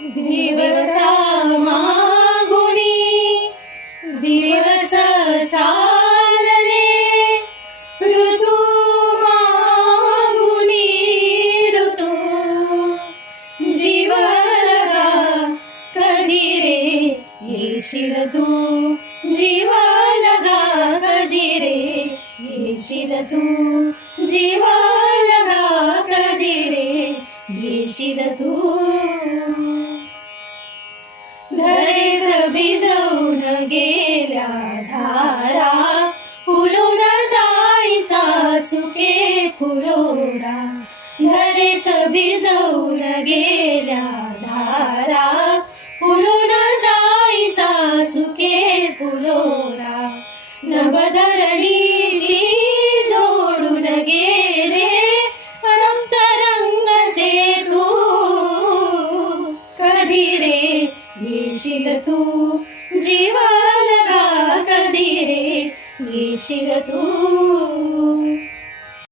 दिवसा मागुनी दिवस चालले, ऋतू मागुनी ऋतू. जीव लगा कधी रे येशील तू, जीव लगा कधी रे येशील तू, जीव लगा कधी रे येशील तू. धरेस भिजवून गेल्या धारा, फुलून जायचा सुके फुलोरा. धरेस भिजवून गेल्या धारा, फुलून जायचा सुके फुलोरा. नभधरणीशी जोडून गेले सप्तरंग सेतू, कधी रे येशील तू, जीव लगा कधी रे येशील तू.